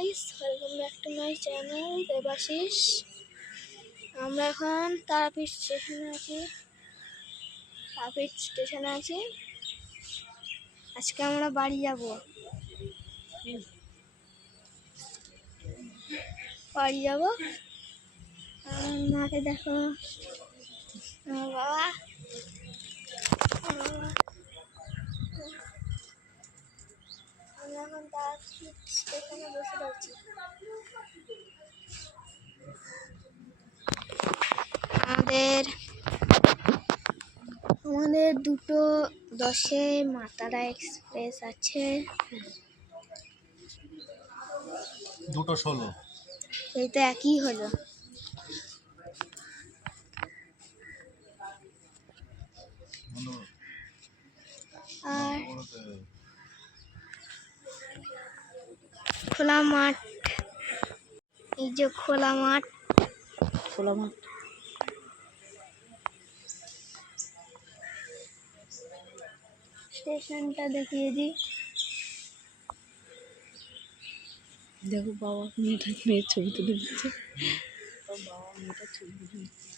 Guys, welcome back to my channel Debashis. আমরা এখন তারাপীঠ স্টেশনে আছি। আজকে আমরা বাড়ি যাব। আমার মাকে দেখো, আমার বাবা। আমরা এখন তারাপীঠ স্টেশনে বসে আছি। আমাদের 2:10-এ মাতারা এক্সপ্রেস আছে। 2:16 এই তো একই হলো। আর খোলা মাঠ, এই যে খোলা মাঠ। স্টেশনটা দেখিয়ে দিই। দেখো বাবা মেয়েটার ছবি তুলে দিচ্ছে। বাবা মেয়েটার ছবি তুলে দিচ্ছে।